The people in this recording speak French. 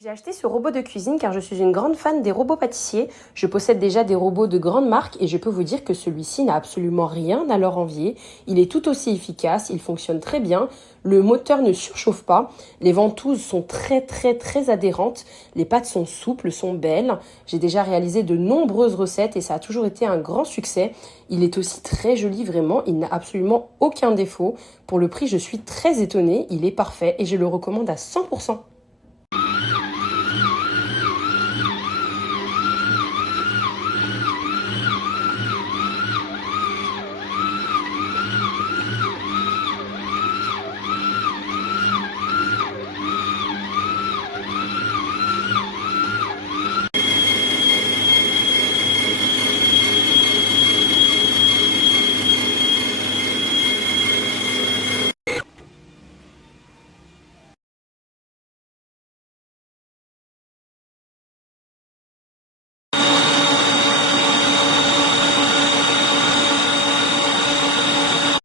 J'ai acheté ce robot de cuisine car je suis une grande fan des robots pâtissiers. Je possède déjà des robots de grandes marques et je peux vous dire que celui-ci n'a absolument rien à leur envier. Il est tout aussi efficace, il fonctionne très bien, le moteur ne surchauffe pas, les ventouses sont très adhérentes, les pâtes sont souples, sont belles. J'ai déjà réalisé de nombreuses recettes et ça a toujours été un grand succès. Il est aussi très joli vraiment, il n'a absolument aucun défaut. Pour le prix, je suis très étonnée, il est parfait et je le recommande à 100%.